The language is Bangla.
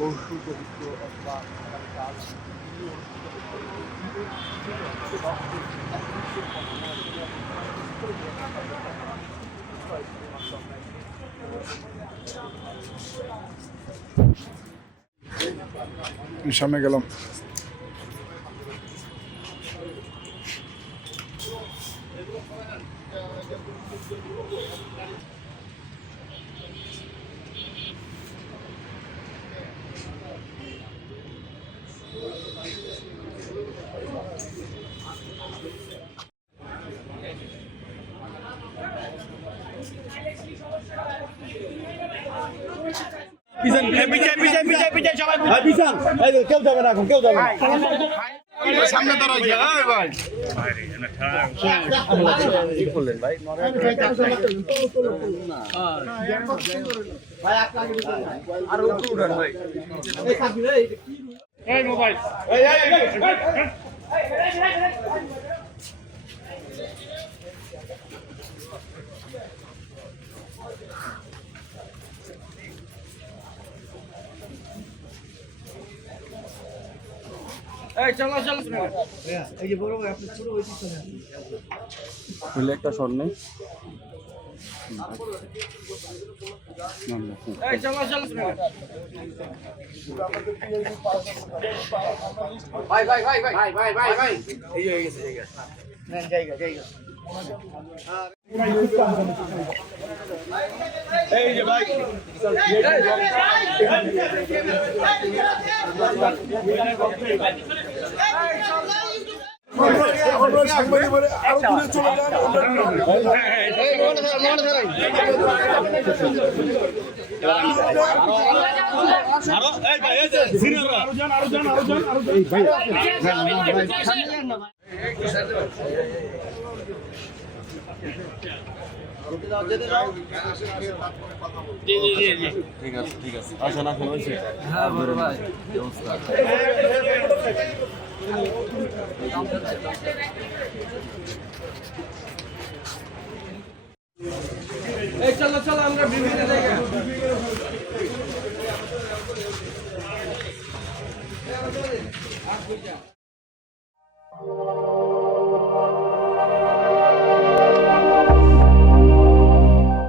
পরশু পবিত্র অথবা আগামীকাল সামনে গেলাম। কেউ যাবে না এখন, কেউ যাবে না। সামনে দাঁড়াইছে ভাই। একটা স্বর্ণে ঠিক আছে ঠিক আছে আসেন আসেন হয়েছে হ্যাঁ বড় ভাই অবস্থা এই চলো চলো আমরা বিভিন্ন জায়গায়